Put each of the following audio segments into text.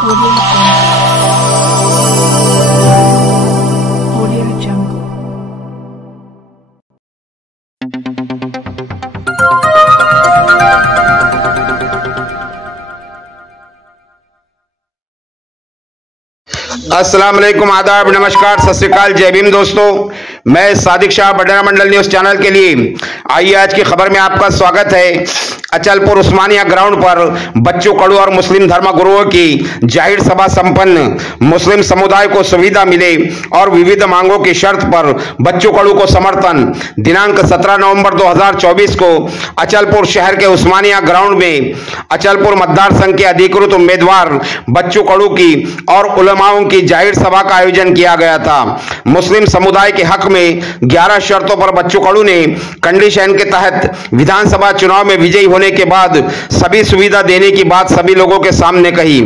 अस्सलाम वालेकुम, आदाब, नमस्कार, सत श्री अकाल, जय भीम। दोस्तों, मैं सादिक शाह बडरा मंडल न्यूज चैनल के लिए आइए आज की खबर में आपका स्वागत है। अचलपुर उस्मानिया ग्राउंड पर बच्चू कडू और मुस्लिम धर्म गुरुओं की जाहिर सभा संपन्न। मुस्लिम समुदाय को सुविधा मिले और विविध मांगों की शर्त पर बच्चू कडू को समर्थन। दिनांक 17 नवंबर 2024 को अचलपुर शहर के उस्मानिया ग्राउंड में अचलपुर मतदार संघ के अधिकृत उम्मीदवार बच्चू कडू की और उलमाओं की जाहिर सभा का आयोजन किया गया था। मुस्लिम समुदाय के हक में 11 शर्तों पर बच्चू कडू ने कंडीशन के तहत विधानसभा चुनाव में विजयी होने के बाद सभी सुविधा देने की बात सभी लोगों के सामने कही।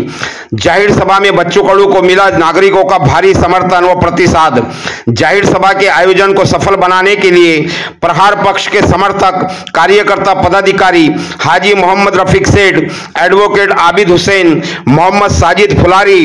जाहिर सभा में बच्चू कडू को मिला नागरिकों का भारी समर्थन व प्रतिसाद। जाहिर सभा के आयोजन को सफल बनाने के लिए प्रहार पक्ष के समर्थक, कार्यकर्ता, पदाधिकारी हाजी मोहम्मद रफीक सेठ, एडवोकेट आबिद हुसैन, मोहम्मद साजिद फुलारी,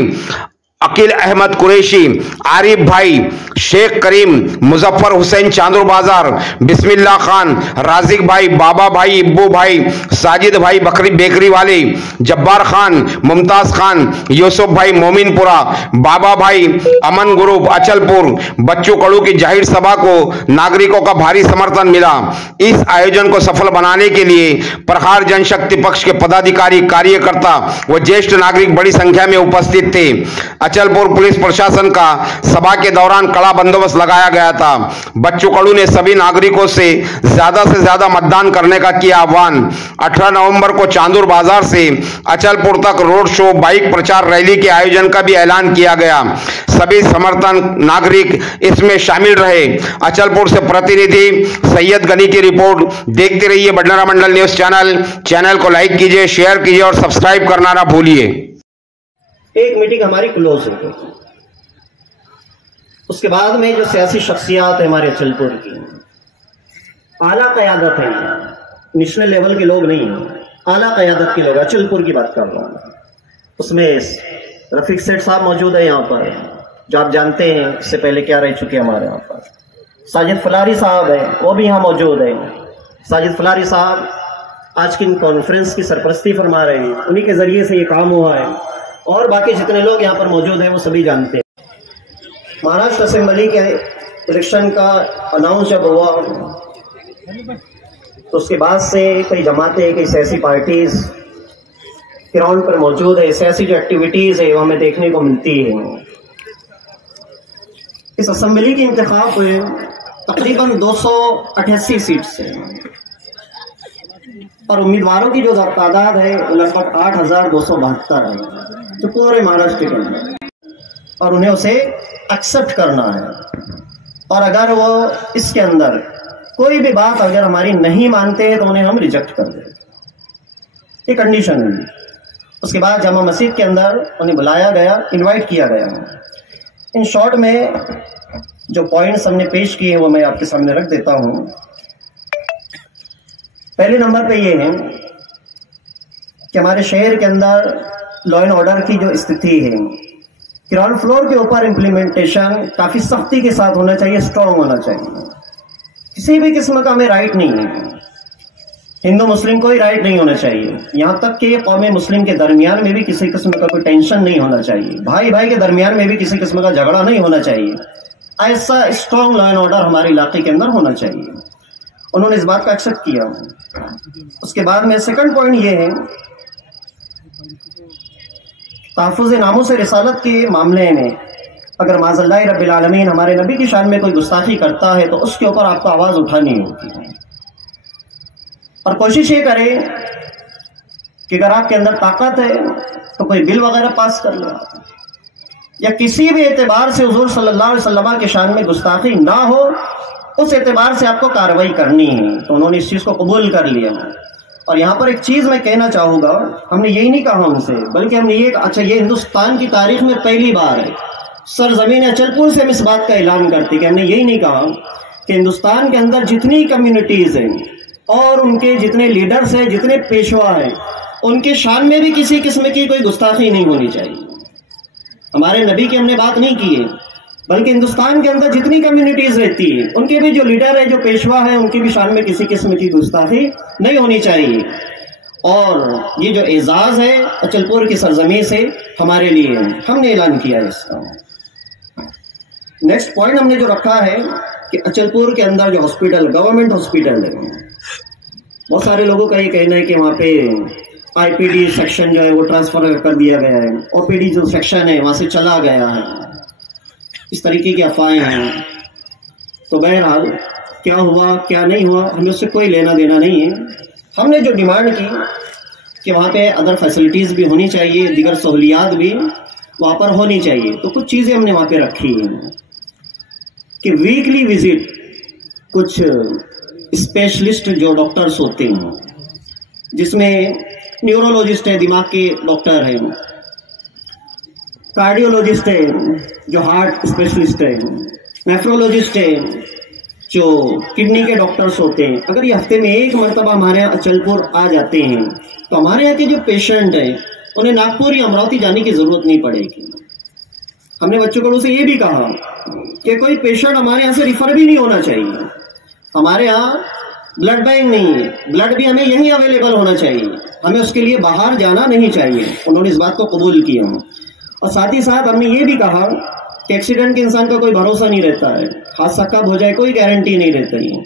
अकील अहमद कुरैशी, आरिफ भाई, शेख करीम, मुजफ्फर हुसैन चांदूर बाजार, बिस्मिल्लाह खान, राजिक भाई, बाबा भाई, इब्बू भाई, साजिद भाई बकरी बेकरी वाले, जब्बार खान, मुमताज खान, यूसुफ भाई मोमिनपुरा, बाबा भाई, अमन ग्रुप अचलपुर। बच्चू कडू की जाहिर सभा को नागरिकों का भारी समर्थन मिला। इस आयोजन को सफल बनाने के लिए प्रहार जनशक्ति पक्ष के पदाधिकारी, कार्यकर्ता व ज्येष्ठ नागरिक बड़ी संख्या में उपस्थित थे। अचलपुर पुलिस प्रशासन का सभा के दौरान कड़ा बंदोबस्त लगाया गया था। बच्चू कडू ने सभी नागरिकों से ज्यादा मतदान करने का किया आह्वान। 18 नवंबर को चांदूर बाजार से अचलपुर तक रोड शो, बाइक प्रचार रैली के आयोजन का भी ऐलान किया गया। सभी समर्थन नागरिक इसमें शामिल रहे। अचलपुर से प्रतिनिधि सैयद गनी की रिपोर्ट। देखते रहिए बडरा मंडल न्यूज चैनल को लाइक कीजिए, शेयर कीजिए और सब्सक्राइब करना ना भूलिए। एक मीटिंग हमारी क्लोज हो गई। उसके बाद में जो सियासी शख्सियात है हमारे अचलपुर की, आला क़यादत है, नेशनल लेवल के लोग नहीं हैं, आला क़यादत के लोग, अचलपुर की बात कर रहा हूँ। उसमें रफीक सेठ साहब मौजूद है यहाँ पर, जो आप जानते हैं इससे पहले क्या रह चुके हमारे यहाँ पर। साजिद फुलारी साहब है, वो भी यहाँ मौजूद है। साजिद फुलारी साहब आज की कॉन्फ्रेंस की सरपरस्ती फरमा रहे हैं, उन्हीं के जरिए से ये काम हुआ है। और बाकी जितने लोग यहाँ पर मौजूद हैं वो सभी जानते हैं। महाराष्ट्र असेंबली के इलेक्शन का अनाउंस जब हुआ तो उसके बाद से कई जमातें, कई सियासी पार्टीज ग्राउंड पर मौजूद है। सियासी जो एक्टिविटीज है वो हमें देखने को मिलती है। इस असेंबली के इंतखाब हुए तकरीबन 288 सीट से और उम्मीदवारों की जो तादाद है लगभग 8,272 है जो पूरे महाराष्ट्र के अंदर, और उन्हें उसे एक्सेप्ट करना है। और अगर वो इसके अंदर कोई भी बात अगर हमारी नहीं मानते तो उन्हें हम रिजेक्ट कर दें, ये कंडीशन है। उसके बाद जामा मस्जिद के अंदर उन्हें बुलाया गया, इनवाइट किया गया। इन शॉर्ट में जो पॉइंट्स हमने पेश किए हैं वो मैं आपके सामने रख देता हूँ। पहले नंबर पे ये है कि हमारे शहर के अंदर लॉ एंड ऑर्डर की जो स्थिति है, ग्राउंड फ्लोर के ऊपर इम्प्लीमेंटेशन काफी सख्ती के साथ होना चाहिए, स्ट्रांग होना चाहिए। किसी भी किस्म का हमें राइट नहीं है, हिंदू मुस्लिम कोई राइट नहीं होना चाहिए। यहाँ तक कि कौम मुस्लिम के दरमियान में भी किसी किस्म का कोई टेंशन नहीं होना चाहिए, भाई भाई के दरमियान में भी किसी किस्म का झगड़ा नहीं होना चाहिए। ऐसा स्ट्रांग लॉ एंड ऑर्डर हमारे इलाके के अंदर होना चाहिए। उन्होंने इस बात को एक्सेप्ट किया। उसके बाद में सेकंड पॉइंट ये है, तहफ़्फ़ुज़ नामूस रिसालत के मामले में अगर माज़ल्लाह रब्बिल आलमीन हमारे नबी की शान में कोई गुस्ताखी करता है तो उसके ऊपर आपको आवाज़ उठानी होती है। और कोशिश ये करें कि अगर आपके अंदर ताकत है तो कोई बिल वगैरह पास कर ले, या किसी भी एतबार से हुज़ूर सल्लल्लाहु अलैहि वसल्लम के शान में गुस्ताखी ना हो, उस एतबार से आपको कार्रवाई करनी है। तो उन्होंने इस चीज़ को कबूल कर लिया। और यहाँ पर एक चीज़ मैं कहना चाहूँगा, हमने यही नहीं कहा उनसे, बल्कि हमने ये अच्छा, ये हिंदुस्तान की तारीख में पहली बार है सरजमीन अचलपुर से हम इस बात का ऐलान करते कि हमने यही नहीं कहा कि हिंदुस्तान के अंदर जितनी कम्युनिटीज़ हैं और उनके जितने लीडर्स हैं, जितने पेशवा हैं, उनके शान में भी किसी किस्म की कोई गुस्ताखी नहीं होनी चाहिए। हमारे नबी की हमने बात नहीं की है, बल्कि हिंदुस्तान के अंदर जितनी कम्युनिटीज रहती है उनके भी जो लीडर है, जो पेशवा है, उनकी भी शान में किसी किस्म की गुस्ताखी नहीं होनी चाहिए। और ये जो एजाज है अचलपुर की सरजमी से हमारे लिए, हमने ऐलान किया है इसका। नेक्स्ट पॉइंट हमने जो रखा है कि अचलपुर के अंदर जो हॉस्पिटल, गवर्नमेंट हॉस्पिटल है, बहुत सारे लोगों का ये कहना है कि वहाँ पे आईपीडी सेक्शन जो है वो ट्रांसफर कर दिया गया है, ओपीडी जो सेक्शन है वहाँ से चला गया है, इस तरीके की अफवाहें हैं। तो बहरहाल क्या हुआ क्या नहीं हुआ हमें उससे कोई लेना देना नहीं है। हमने जो डिमांड की कि वहाँ पे अदर फैसिलिटीज़ भी होनी चाहिए, दीगर सहूलियात भी वहाँ पर होनी चाहिए, तो कुछ चीज़ें हमने वहाँ पे रखी हैं कि वीकली विजिट कुछ स्पेशलिस्ट जो डॉक्टर्स होते हैं, जिसमें न्यूरोलॉजिस्ट है, दिमाग के डॉक्टर है, कार्डियोलॉजिस्ट है जो हार्ट स्पेशलिस्ट है, नेफ्रोलॉजिस्ट है जो किडनी के डॉक्टर्स होते हैं, अगर ये हफ्ते में एक मरतबा हमारे यहाँ अचलपुर आ जाते हैं तो हमारे यहाँ के जो पेशेंट हैं उन्हें नागपुर या अमरावती जाने की ज़रूरत नहीं पड़ेगी। हमने बच्चों से ये भी कहा कि कोई पेशेंट हमारे यहाँ से रिफ़र भी नहीं होना चाहिए। हमारे यहाँ ब्लड बैंक नहीं है, ब्लड भी हमें यहीं अवेलेबल होना चाहिए, हमें उसके लिए बाहर जाना नहीं चाहिए। उन्होंने इस बात को कबूल किया। और साथ ही साथ हमने ये भी कहा कि एक्सीडेंट के इंसान का कोई भरोसा नहीं रहता है, हादसा कब हो जाए कोई गारंटी नहीं रहती है।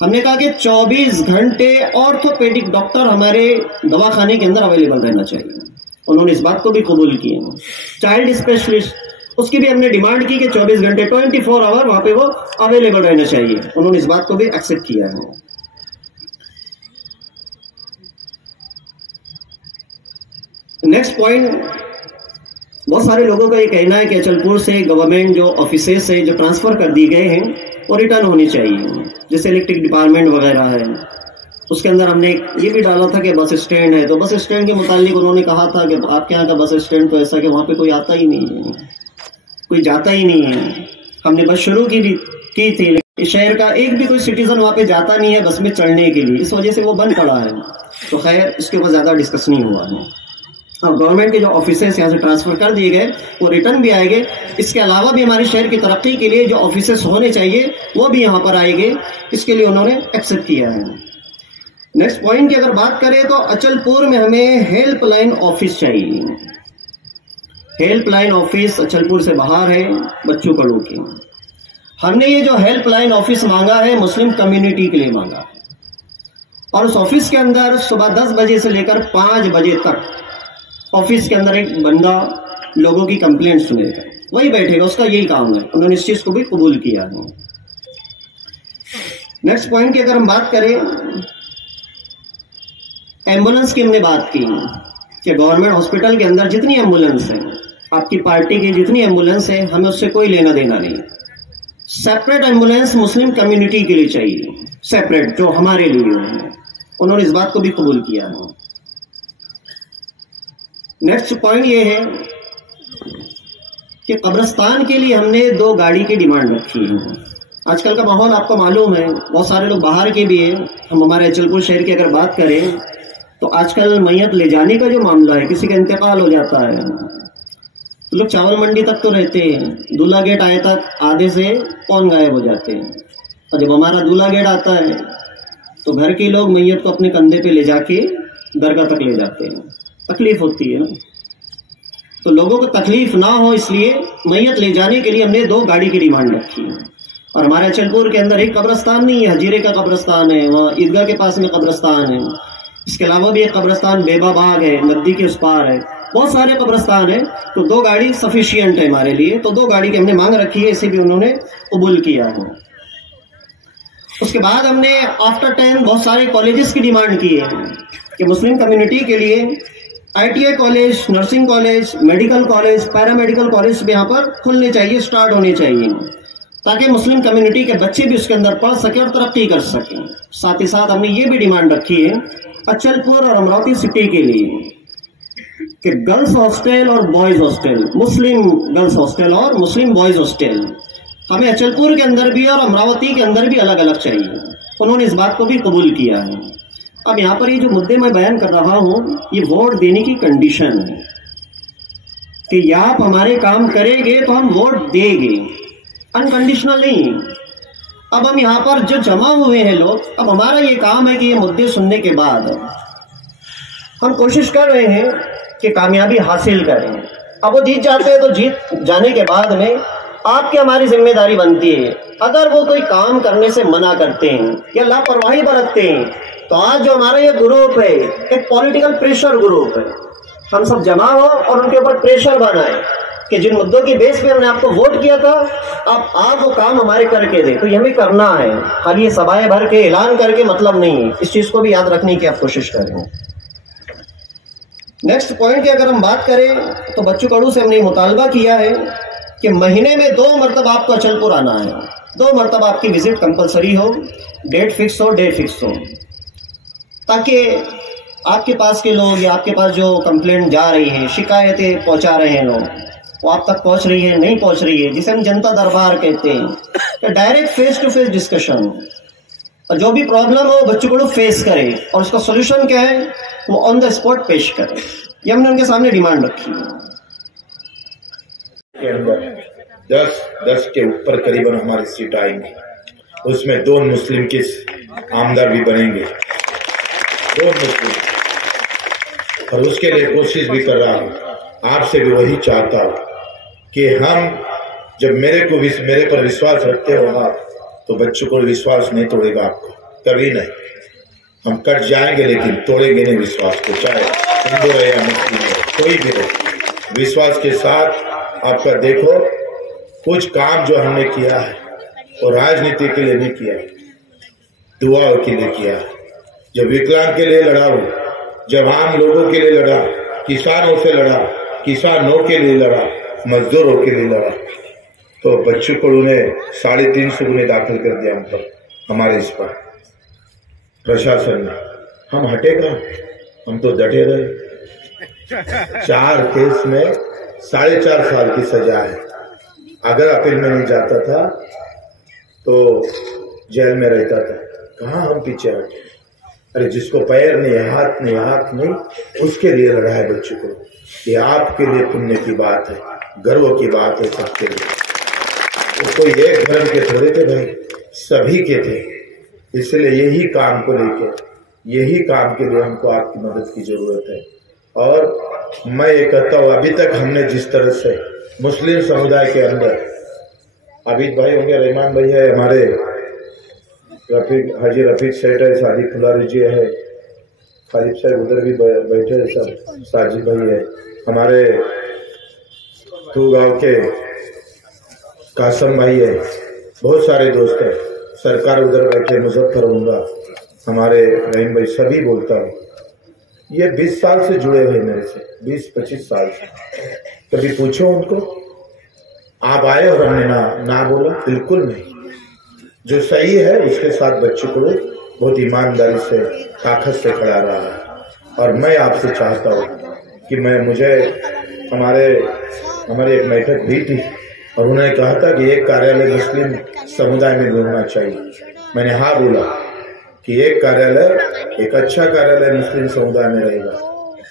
हमने कहा कि 24 घंटे ऑर्थोपेडिक डॉक्टर हमारे दवाखाने के अंदर अवेलेबल रहना चाहिए। उन्होंने इस बात को भी कबूल किया। चाइल्ड स्पेशलिस्ट, उसकी भी हमने डिमांड की कि 24 घंटे 24 आवर वहाँ पे वो अवेलेबल रहना चाहिए। उन्होंने इस बात को भी एक्सेप्ट किया है। नेक्स्ट पॉइंट, बहुत सारे लोगों का ये कहना है कि अचलपुर से गवर्नमेंट जो ऑफिसेस से जो ट्रांसफ़र कर दिए गए हैं वो रिटर्न होनी चाहिए, जैसे इलेक्ट्रिक डिपार्टमेंट वगैरह है। उसके अंदर हमने ये भी डाला था कि बस स्टैंड है, तो बस स्टैंड के मुतालिक उन्होंने कहा था कि आपके यहाँ का बस स्टैंड तो ऐसा कि वहाँ पे कोई आता ही नहीं है, कोई जाता ही नहीं है। हमने बस शुरू की थी, शहर का एक भी कोई सिटीजन वहाँ पे जाता नहीं है बस में चढ़ने के लिए, इस वजह से वो बंद पड़ा है। तो खैर इसके ऊपर ज़्यादा डिस्कस नहीं हुआ है। अब गवर्नमेंट के जो ऑफिसेस यहाँ से ट्रांसफ़र कर दिए गए वो रिटर्न भी आएंगे। इसके अलावा भी हमारे शहर की तरक्की के लिए जो ऑफिसेस होने चाहिए वो भी यहाँ पर आएंगे, इसके लिए उन्होंने एक्सेप्ट किया है। नेक्स्ट पॉइंट की अगर बात करें तो अचलपुर में हमें हेल्पलाइन ऑफिस चाहिए। हेल्पलाइन ऑफिस अचलपुर से बाहर है बच्चों कड़ों की। हमने ये जो हेल्पलाइन ऑफिस मांगा है मुस्लिम कम्युनिटी के लिए मांगा है, और उस ऑफिस के अंदर सुबह 10 बजे से लेकर 5 बजे तक ऑफिस के अंदर एक बंदा लोगों की कंप्लेंट सुनेगा, वही बैठेगा, उसका यही काम है। उन्होंने इस चीज़ को भी कबूल किया है। नेक्स्ट पॉइंट की अगर हम बात करें, एम्बुलेंस की हमने बात की कि गवर्नमेंट हॉस्पिटल के अंदर जितनी एम्बुलेंस है, आपकी पार्टी की जितनी एम्बुलेंस है, हमें उससे कोई लेना देना नहीं। सेपरेट एम्बुलेंस मुस्लिम कम्युनिटी के लिए चाहिए, सेपरेट जो हमारे लिए है। उन्होंने इस बात को भी कबूल किया है। नेक्स्ट पॉइंट ये है कि कब्रिस्तान के लिए हमने 2 गाड़ी की डिमांड रखी है। आजकल का माहौल आपको मालूम है, बहुत सारे लोग बाहर के भी हैं। हम हमारे अचलपुर शहर की अगर बात करें तो आजकल मैयत ले जाने का जो मामला है, किसी का इंतकाल हो जाता है तो लोग चावल मंडी तक तो रहते हैं, दूल्हा गेट आए तक आधे से पौन गायब हो जाते हैं। और जब हमारा दूल्हा गेट आता है तो घर के लोग मैयत को अपने कंधे पे ले जाके दरगाह तक ले जाते हैं। तकलीफ होती है ना, तो लोगों को तकलीफ ना हो इसलिए मैयत ले जाने के लिए हमने 2 गाड़ी की डिमांड रखी है। और हमारे अचलपुर के अंदर एक कब्रिस्तान नहीं है, हजीरे का कब्रिस्तान है, वहाँ ईदगाह के पास में कब्रिस्तान है। इसके अलावा भी एक कब्रिस्तान बेबा बाग है, नदी के उस पार है, बहुत सारे कब्रिस्तान है। तो 2 गाड़ी सफिशियंट है हमारे लिए, तो 2 गाड़ी की हमने मांग रखी है, इसे भी उन्होंने कबूल किया है। उसके बाद हमने आफ्टर 10 बहुत सारे कॉलेजेस की डिमांड की है कि मुस्लिम कम्युनिटी के लिए ITI college, nursing college, medical college, paramedical college भी यहाँ पर खुलने चाहिए, स्टार्ट होने चाहिए, ताकि मुस्लिम कम्युनिटी के बच्चे भी उसके अंदर पढ़ सकें और तरक्की कर सकें। साथ ही साथ हमने ये भी डिमांड रखी है अचलपुर और अमरावती सिटी के लिए कि गर्ल्स हॉस्टल और बॉयज़ हॉस्टल, मुस्लिम गर्ल्स हॉस्टल और मुस्लिम बॉयज़ हॉस्टल हमें अचलपुर के अंदर भी और अमरावती के अंदर भी अलग अलग चाहिए। उन्होंने इस बात को भी कबूल किया है। अब यहाँ पर ये जो मुद्दे मैं बयान कर रहा हूँ ये वोट देने की कंडीशन है कि आप हमारे काम करेंगे तो हम वोट देंगे, अनकंडीशनल नहीं। अब हम यहाँ पर जो जमा हुए हैं लोग, अब हमारा ये काम है कि ये मुद्दे सुनने के बाद हम कोशिश कर रहे हैं कि कामयाबी हासिल करें। अब वो जीत जाते हैं तो जीत जाने के बाद में आपकी हमारी जिम्मेदारी बनती है, अगर वो कोई काम करने से मना करते हैं या लापरवाही बरतते हैं, तो आज जो हमारा ये ग्रुप है एक पॉलिटिकल प्रेशर ग्रुप है, हम सब जमा हो और उनके ऊपर प्रेशर बनाए कि जिन मुद्दों की बेस पे हमने आपको वोट किया था, अब आप वो काम हमारे करके दे। तो ये हमें करना है, खाली ये सभाएं भर के ऐलान करके मतलब नहीं है। इस चीज को भी याद रखने की आप कोशिश करें। नेक्स्ट पॉइंट की अगर हम बात करें तो बच्चू कडू से हमने मुतालबा किया है कि महीने में 2 मरतबा आपको अचलपुर आना है, 2 मरतबा आपकी विजिट कंपलसरी हो, डेट फिक्स हो, ताकि आपके पास के लोग या आपके पास जो कंप्लेंट जा रही है, शिकायतें पहुंचा रहे हैं लोग, वो आप तक पहुंच रही है, नहीं पहुंच रही है, जिसे हम जनता दरबार कहते हैं, तो direct face to face discussion, और जो भी प्रॉब्लम हो बच्चों को फेस करे और उसका सोल्यूशन क्या है वो ऑन द स्पॉट पेश करे। ये हमने उनके सामने डिमांड रखी है। के अंदर 10 के ऊपर करीबन हमारी सीट आएंगी, उसमें 2 मुस्लिम के आमदार भी बनेंगे, 2 मुस्लिम, और उसके लिए कोशिश भी कर रहा हूँ। आपसे भी वही चाहता हूँ कि हम जब मेरे पर विश्वास रखते हो आप, तो बच्चों को विश्वास नहीं तोड़ेगा आपको, कभी नहीं। हम कट जाएंगे लेकिन तोड़ेंगे नहीं विश्वास को, चाहे हिंदू है या मुस्लिम है, कोई भी हो। विश्वास के साथ आपका देखो कुछ काम जो हमने किया है वो राजनीति के लिए नहीं किया, दुआओं के लिए किया है। जब विकलांग के लिए लड़ा हूँ, जब आम लोगों के लिए लड़ा, किसानों से लड़ा, किसानों के लिए लड़ा, मजदूरों के लिए लड़ा, तो बच्चों को उन्हें 350 गुने दाखिल कर दिया हम पर, हमारे इस पर प्रशासन ने। हम हटेगा, हम तो डटे रहे। 4 केस में 4.5 साल की सजा है। अगर अपील में नहीं जाता था तो जेल में रहता था। कहाँ हम पीछे हटे? अरे जिसको पैर नहीं, हाथ नहीं, आंख नहीं, उसके लिए लड़ा है बच्चों को। ये आपके लिए पुण्य की बात है, गर्व की बात है सबके लिए। तो कोई एक धर्म के थोड़े थे भाई, सभी के थे। इसलिए यही काम को लेकर, यही काम के लिए हमको आपकी मदद की जरूरत है। और मैं ये कहता हूँ, अभी तक हमने जिस तरह से मुस्लिम समुदाय के अंदर, आबिद भाई होंगे, रहमान भाई है, हमारे हाजी रफीक सेठ है, सादी फुलारी जी है, खालिद साहब उधर भी बैठे हैं, सब साजिद भाई है, हमारे तू गांव के कासम भाई है, बहुत सारे दोस्त हैं, सरकार उधर बैठे, मुजफ्फर होंगे, हमारे रहीम भाई, सभी बोलता हूँ। ये 20 साल से जुड़े हुए मेरे से, 20-25 साल से। कभी पूछो उनको आप आए और हमने ना बोला? बिल्कुल नहीं। जो सही है उसके साथ बच्चों को बहुत ईमानदारी से, ताकत से खड़ा रहा है। और मैं आपसे चाहता हूँ कि मुझे हमारे एक बैठक भी थी और उन्होंने कहा था कि एक कार्यालय मुस्लिम समुदाय में होना चाहिए। मैंने हाँ बोला कि एक कार्यालय, एक अच्छा कार्यालय मुस्लिम समुदाय में रहेगा,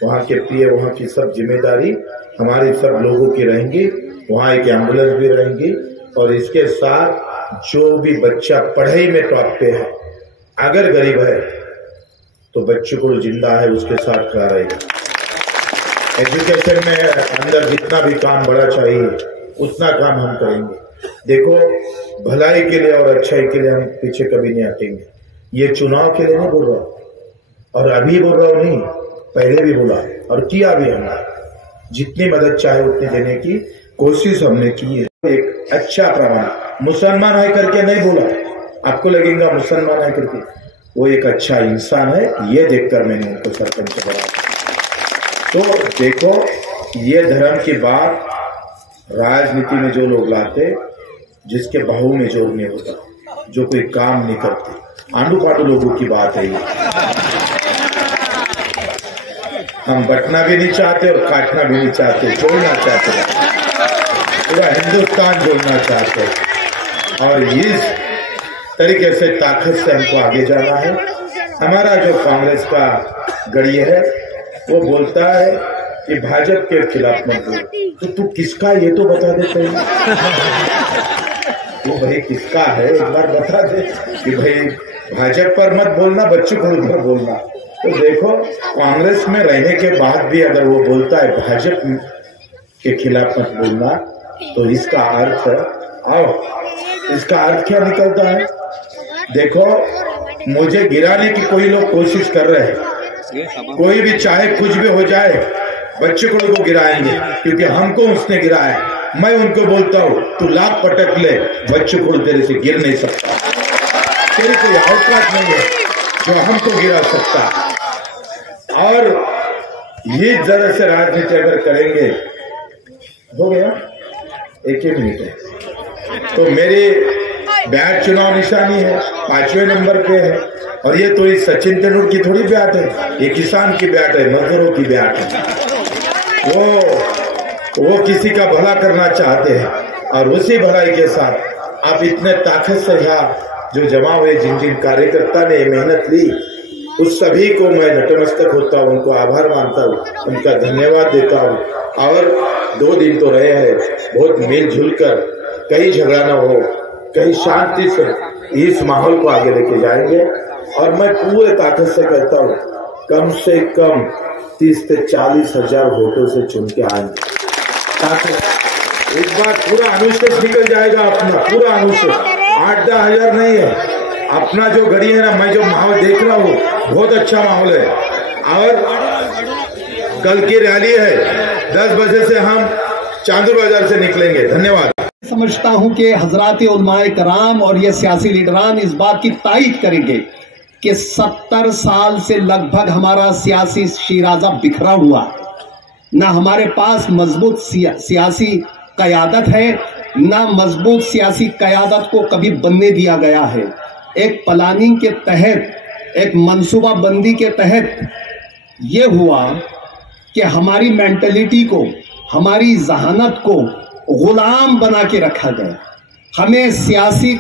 वहाँ के पीए, वहाँ की सब जिम्मेदारी हमारी सब लोगों की रहेंगी, वहाँ एक एम्बुलेंस भी रहेंगी। और इसके साथ जो भी बच्चा पढ़ाई में टॉप पे है, अगर गरीब है तो बच्चों को जिंदा है उसके साथ खड़ा रहेगा। एजुकेशन में अंदर जितना भी काम बड़ा चाहिए उतना काम हम करेंगे। देखो, भलाई के लिए और अच्छाई के लिए हम पीछे कभी नहीं हटेंगे। ये चुनाव के लिए नहीं बोल रहा, और अभी बोल रहा हूँ नहीं, पहले भी बोला और किया भी हमने। जितनी मदद चाहे उतनी देने की कोशिश हमने की है। एक अच्छा प्रमाण, मुसलमान है करके नहीं बोला, आपको लगेगा मुसलमान है करके, वो एक अच्छा इंसान है, ये देखकर मैंने उनको सरपंच बनाया। तो देखो, ये धर्म की बात राजनीति में जो लोग लाते, जिसके बाहू में जोर नहीं होता, जो कोई काम नहीं करते, आंडू पांडू लोगों की बात है ये। हम बटना भी नहीं चाहते और काटना भी नहीं चाहते, जोड़ना चाहते, पूरा हिंदुस्तान जोड़ना चाहते हैं। और इस तरीके से ताकत से हमको आगे जाना है। हमारा जो कांग्रेस का गढ़ी है वो बोलता है कि भाजपा के खिलाफ मत बोल। तो तू किसका ये तो बता दे पहले। तो भाई किसका है एक बार बता दे कि भाई भाजपा पर मत बोलना, बच्चों पर बोलना। तो देखो कांग्रेस में रहने के बाद भी अगर वो बोलता है भाजपा के खिलाफ मत बोलना, तो इसका अर्थ इसका अर्थ क्या निकलता है? देखो मुझे गिराने की कोई लोग कोशिश कर रहे हैं, कोई भी चाहे कुछ भी हो जाए बच्चे को गिराएंगे, क्योंकि हमको उसने गिराया। मैं उनको बोलता हूँ तू लाख पटक ले, बच्चे को तेरे से गिर नहीं सकता, तेरी कोई औकात नहीं है जो हमको गिरा सकता। और ये जरा से राजनीति अगर करेंगे, हो गया 1 ही मिनट है, तो मेरी बैट चुनाव निशानी है, 5वें नंबर पे है। और ये तो इस सचिन तेंदुलकर की थोड़ी बैट है, ये किसान की बैट है, मजदूरों की बैट है। वो किसी का भला करना चाहते हैं, और उसी भलाई के साथ आप इतने ताकत से यहाँ जो जमा हुए जिन कार्यकर्ता ने मेहनत ली, उस सभी को मैं नतमस्तक होता हूँ, उनको आभार मानता हूँ, उनका धन्यवाद देता हूँ। और 2 दिन तो रहे हैं, बहुत मिलजुल कर, कहीं झगड़ा न हो, कहीं शांति से इस माहौल को आगे लेके जाएंगे। और मैं पूरे ताकत से कहता हूँ कम से कम 30 से 40 हजार वोटों से चुन के आएंगे, ताकि इस बार पूरा अनुच्छेद निकल जाएगा अपना, पूरा अनुच्छेद 8-10 हजार नहीं है अपना जो घड़ी है ना। मैं जो माहौल देख रहा हूँ बहुत अच्छा माहौल है। और कल की रैली है, 10 बजे से हम चांदू बाजार से निकलेंगे। धन्यवाद। समझता हूं कि हजरात उलमाए कराम और ये सियासी लीडरान इस बात की तायीद करेंगे कि 70 साल से लगभग हमारा सियासी शिराजा बिखरा हुआ, ना हमारे पास मजबूत सियासी कयादत है, ना मजबूत सियासी कयादत को कभी बनने दिया गया है। एक प्लानिंग के तहत, एक मंसूबा बंदी के तहत ये हुआ कि हमारी मेंटलिटी को, हमारी जहानत को गुलाम बना के रखा गया। हमें सियासी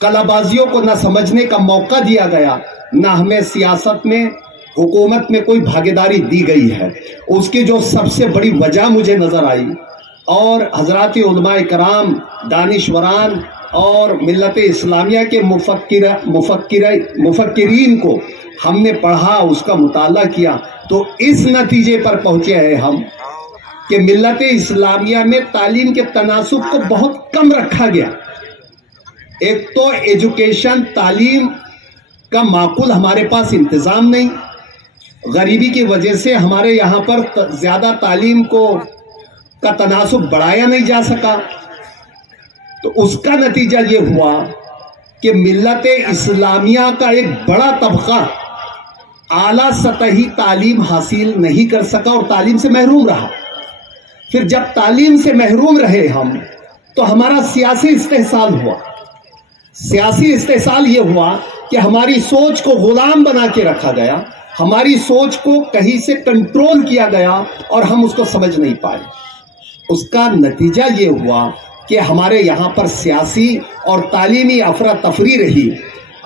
कलाबाजियों को न समझने का मौका दिया गया, न हमें सियासत में, हुकूमत में कोई भागीदारी दी गई है। उसकी जो सबसे बड़ी वजह मुझे नजर आई, और हजरात उलमाए कराम, दानिशवरान और मिल्लत इस्लामिया के मुफक्किरीन को हमने पढ़ा, उसका मुताला किया, तो इस नतीजे पर पहुंचे हैं हम कि मिल्लत इस्लामिया में तालीम के तनासुब को बहुत कम रखा गया। एक तो एजुकेशन, तालीम का माकूल हमारे पास इंतज़ाम नहीं, गरीबी की वजह से हमारे यहाँ पर ज़्यादा तालीम का तनासुब बढ़ाया नहीं जा सका। तो उसका नतीजा ये हुआ कि मिल्लत इस्लामिया का एक बड़ा तबका आला सतही तालीम हासिल नहीं कर सका और तालीम से महरूम रहा। फिर जब तालीम से महरूम रहे हम, तो हमारा सियासी इस्तेहसाल हुआ। सियासी इस्तेहसाल ये हुआ कि हमारी सोच को गुलाम बना के रखा गया, हमारी सोच को कहीं से कंट्रोल किया गया और हम उसको समझ नहीं पाए। उसका नतीजा ये हुआ कि हमारे यहाँ पर सियासी और तालीमी अफरा तफरी रही।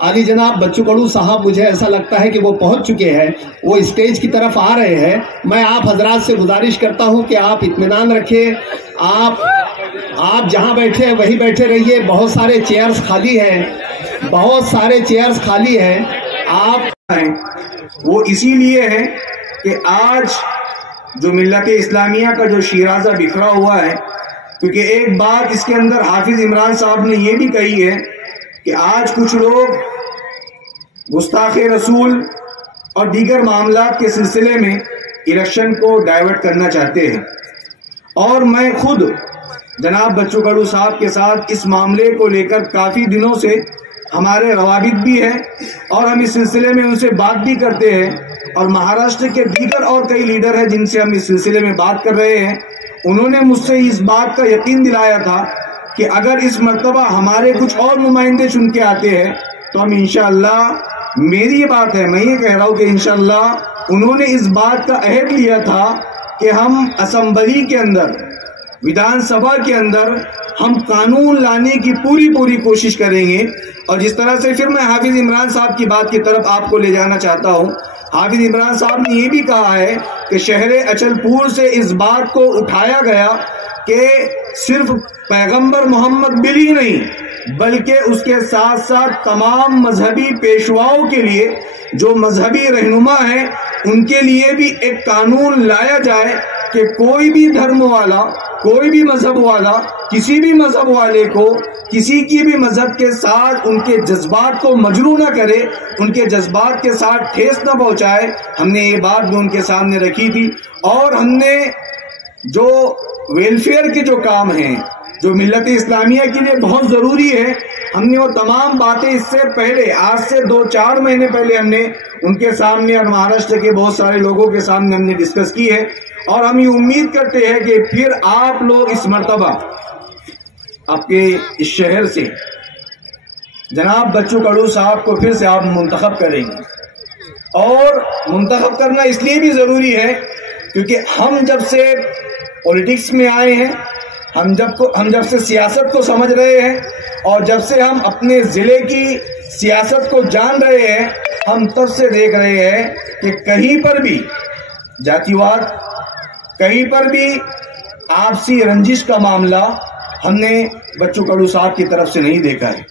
आली जनाब बच्चू कड़ू साहब, मुझे ऐसा लगता है कि वो पहुंच चुके हैं, वो स्टेज की तरफ आ रहे हैं। मैं आप हजरात से गुजारिश करता हूं कि आप इत्मीनान रखें, आप जहां बैठे हैं वहीं बैठे रहिए। बहुत सारे चेयर्स खाली हैं, बहुत सारे चेयर्स खाली हैं। आप वो इसीलिए है कि आज जो मिल्लत इस्लामिया का जो शिराजा बिखरा हुआ है, क्योंकि एक बात इसके अंदर हाफिज इमरान साहब ने यह भी कही है कि आज कुछ लोग गुस्ताखे रसूल और दीगर मामलात के सिलसिले में इलेक्शन को डाइवर्ट करना चाहते हैं। और मैं खुद जनाब बच्चू कड़ू साहब के साथ इस मामले को लेकर काफ़ी दिनों से हमारे रवाबित भी है और हम इस सिलसिले में उनसे बात भी करते हैं। और महाराष्ट्र के दीगर और कई लीडर हैं जिनसे हम इस सिलसिले में बात कर रहे हैं। उन्होंने मुझसे इस बात का यकीन दिलाया था कि अगर इस मर्तबा हमारे कुछ और नुमाइंदे चुन के आते हैं तो हम इंशाअल्लाह, मेरी ये बात है, मैं ये कह रहा हूँ कि इंशाअल्लाह उन्होंने इस बात का अहद लिया था कि हम असेंबली के अंदर, विधानसभा के अंदर हम कानून लाने की पूरी कोशिश करेंगे। और जिस तरह से फिर मैं हाफिज इमरान साहब की बात की तरफ आपको ले जाना चाहता हूँ हाफिज इमरान साहब ने ये भी कहा है कि शहर अचलपुर से इस बात को उठाया गया कि सिर्फ पैगंबर मोहम्मद बिल ही नहीं बल्कि उसके साथ साथ तमाम मजहबी पेशवाओं के लिए जो मजहबी रहनुमा हैं उनके लिए भी एक कानून लाया जाए कि कोई भी धर्म वाला, कोई भी मजहब वाला, किसी भी मजहब वाले को किसी की भी मजहब के साथ उनके जज्बात को मजरू ना करे, उनके जज्बात के साथ ठेस ना पहुंचाए। हमने ये बात भी उनके सामने रखी थी और हमने जो वेलफेयर के जो काम हैं जो मिल्लत इस्लामिया के लिए बहुत ज़रूरी है, हमने वो तमाम बातें इससे पहले, आज से 2-4 महीने पहले हमने उनके सामने और महाराष्ट्र के बहुत सारे लोगों के सामने हमने डिस्कस की है। और हम ये उम्मीद करते हैं कि फिर आप लोग इस मर्तबा आपके इस शहर से जनाब बच्चू कडू साहब को फिर से आप मुंतखब करेंगे। और मुंतखब करना इसलिए भी ज़रूरी है क्योंकि हम जब से पॉलिटिक्स में आए हैं, हम जब से सियासत को समझ रहे हैं और जब से हम अपने ज़िले की सियासत को जान रहे हैं, हम तब से देख रहे हैं कि कहीं पर भी जातिवाद, कहीं पर भी आपसी रंजिश का मामला हमने बच्चू कडू साहब की तरफ से नहीं देखा है।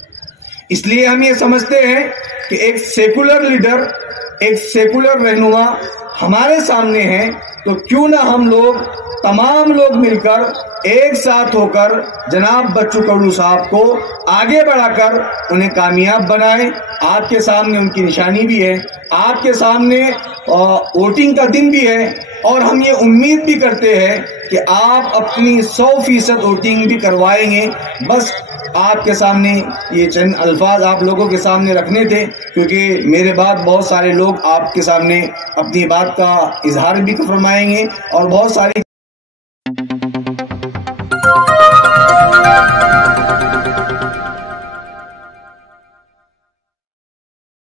इसलिए हम ये समझते हैं कि एक सेकुलर लीडर, एक सेकुलर रहनुमा हमारे सामने है, तो क्यों ना हम लोग तमाम लोग मिलकर एक साथ होकर जनाब बच्चू कडू साहब को आगे बढ़ाकर उन्हें कामयाब बनाएं। आपके सामने उनकी निशानी भी है, आपके सामने वोटिंग का दिन भी है और हम ये उम्मीद भी करते हैं कि आप अपनी 100% वोटिंग भी करवाएंगे। बस आपके सामने ये चंद अल्फाज आप लोगों के सामने रखने थे क्योंकि मेरे बाद बहुत सारे लोग आपके सामने अपनी बात का इजहार भी फरमाएंगे और बहुत सारी